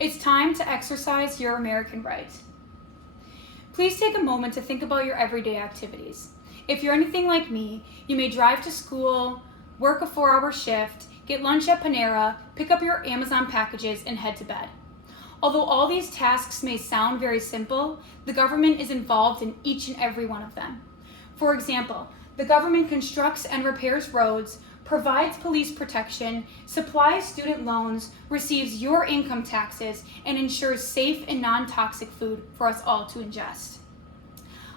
It's time to exercise your American right. Please take a moment to think about your everyday activities. If you're anything like me, you may drive to school, work a 4-hour shift, get lunch at Panera, pick up your Amazon packages, and head to bed. Although all these tasks may sound very simple, the government is involved in each and every one of them. For example, the government constructs and repairs roads, provides police protection, supplies student loans, receives your income taxes, and ensures safe and non-toxic food for us all to ingest.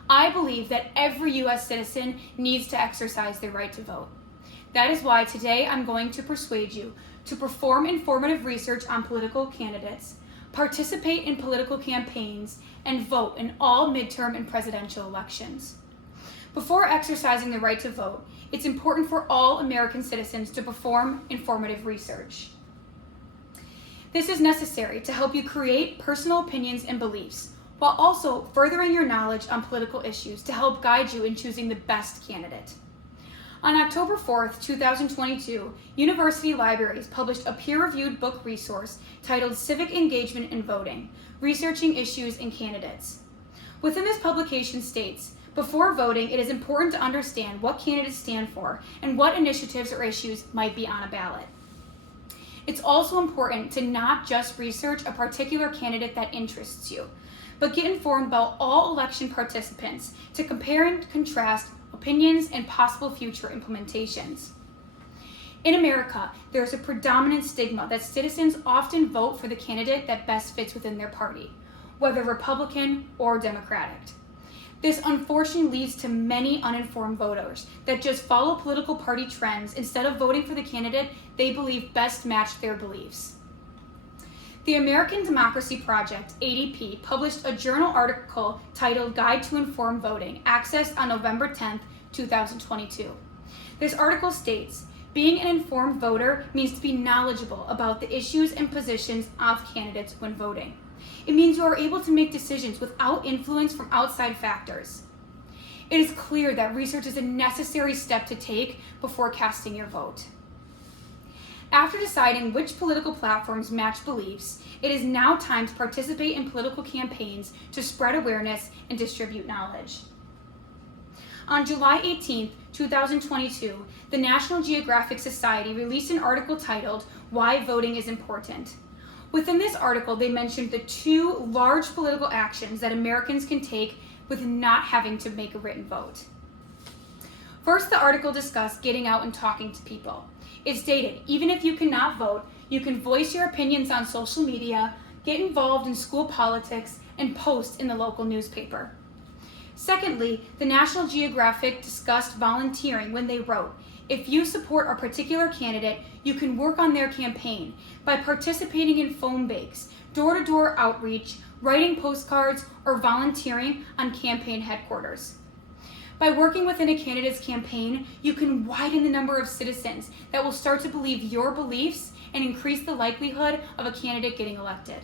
I believe that every U.S. citizen needs to exercise their right to vote. That is why today I'm going to persuade you to perform informative research on political candidates, participate in political campaigns, and vote in all midterm and presidential elections. Before exercising the right to vote, it's important for all American citizens to perform informative research. This is necessary to help you create personal opinions and beliefs, while also furthering your knowledge on political issues to help guide you in choosing the best candidate. On October 4th, 2022, university libraries published a peer-reviewed book resource titled Civic Engagement in Voting, Researching Issues and Candidates. Within this publication states, before voting, it is important to understand what candidates stand for and what initiatives or issues might be on a ballot. It's also important to not just research a particular candidate that interests you, but get informed about all election participants to compare and contrast opinions and possible future implementations. In America, there is a predominant stigma that citizens often vote for the candidate that best fits within their party, whether Republican or Democratic. This unfortunately leads to many uninformed voters that just follow political party trends instead of voting for the candidate they believe best match their beliefs. The American Democracy Project, ADP, published a journal article titled Guide to Informed Voting, accessed on November 10, 2022. This article states, being an informed voter means to be knowledgeable about the issues and positions of candidates when voting. It means you are able to make decisions without influence from outside factors. It is clear that research is a necessary step to take before casting your vote. After deciding which political platforms match beliefs, it is now time to participate in political campaigns to spread awareness and distribute knowledge. On July 18, 2022, the National Geographic Society released an article titled, Why Voting is Important. Within this article, they mentioned the 2 large political actions that Americans can take with not having to make a written vote. First, the article discussed getting out and talking to people. It stated, even if you cannot vote, you can voice your opinions on social media, get involved in school politics, and post in the local newspaper. Secondly, the National Geographic discussed volunteering when they wrote, if you support a particular candidate, you can work on their campaign by participating in phone banks, door-to-door outreach, writing postcards, or volunteering on campaign headquarters. By working within a candidate's campaign, you can widen the number of citizens that will start to believe your beliefs and increase the likelihood of a candidate getting elected.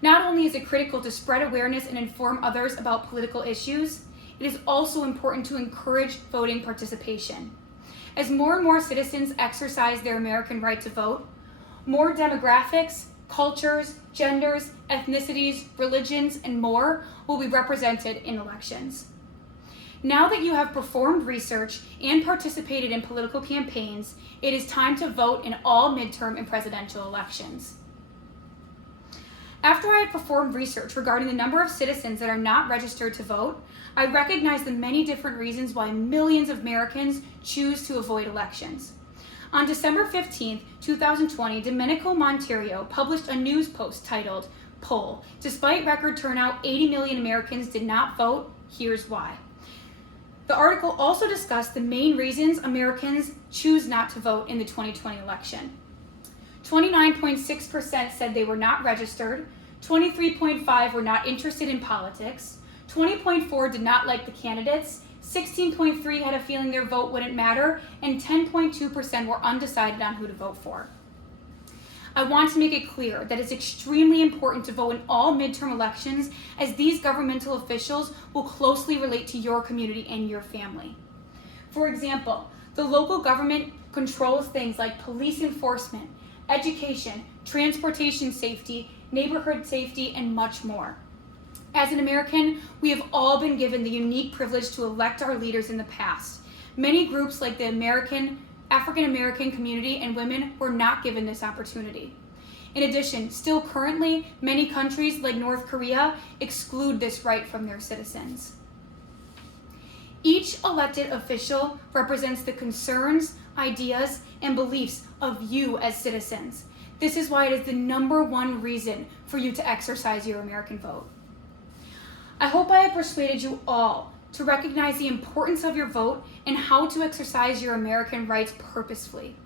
Not only is it critical to spread awareness and inform others about political issues, it is also important to encourage voting participation. As more and more citizens exercise their American right to vote, more demographics, cultures, genders, ethnicities, religions, and more will be represented in elections. Now that you have performed research and participated in political campaigns, it is time to vote in all midterm and presidential elections. After I have performed research regarding the number of citizens that are not registered to vote, I recognize the many different reasons why millions of Americans choose to avoid elections. On December 15, 2020, Domenico Monteiro published a news post titled, Poll, Despite Record Turnout, 80 million Americans did not vote, here's why. The article also discussed the main reasons Americans choose not to vote in the 2020 election. 29.6% said they were not registered, 23.5% were not interested in politics, 20.4% did not like the candidates, 16.3% had a feeling their vote wouldn't matter, and 10.2% were undecided on who to vote for. I want to make it clear that it's extremely important to vote in all midterm elections, as these governmental officials will closely relate to your community and your family. For example, the local government controls things like police enforcement, education, transportation safety, neighborhood safety, and much more. As an American, we have all been given the unique privilege to elect our leaders in the past. Many groups like the African American community and women were not given this opportunity. In addition, still currently, many countries like North Korea exclude this right from their citizens. Each elected official represents the concerns, ideas, and beliefs of you as citizens. This is why it is the #1 reason for you to exercise your American vote. I hope I have persuaded you all to recognize the importance of your vote and how to exercise your American rights purposefully.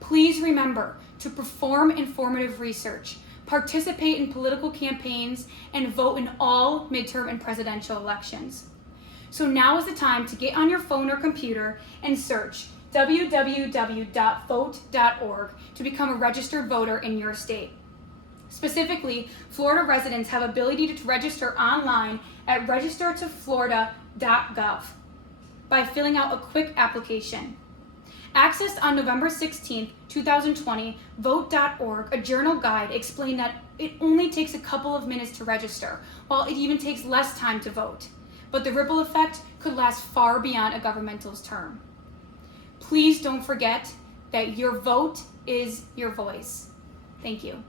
Please remember to perform informative research, participate in political campaigns, and vote in all midterm and presidential elections. So now is the time to get on your phone or computer and search www.vote.org to become a registered voter in your state. Specifically, Florida residents have ability to register online at registertoflorida.gov by filling out a quick application. Accessed on November 16, 2020, Vote.org, a journal guide, explained that it only takes a couple of minutes to register, while it even takes less time to vote. But the ripple effect could last far beyond a governmental's term. Please don't forget that your vote is your voice. Thank you.